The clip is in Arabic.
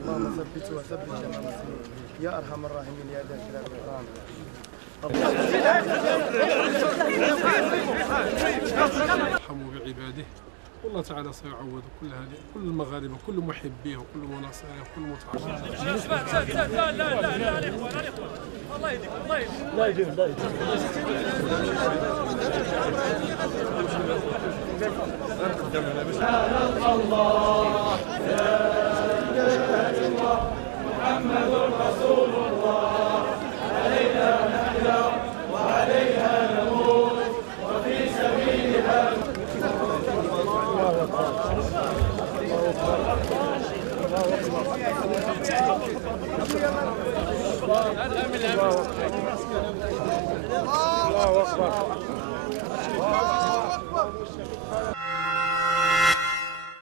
اللهم ثبت وثبت جميع المسلمين يا ارحم الراحمين يا ذا الجلال والاكرام. يرحموا بعباده والله تعالى سيعوض كل المغاربه كل محبيه وكل مناصريه وكل متعاونين. لا لا لا لا الاخوان الله يهديكم الله يهديكم الله يهديكم. محمد رسول الله عليها نحيا وعليها نموت وفي سبيلها. الله أكبر. الله أكبر.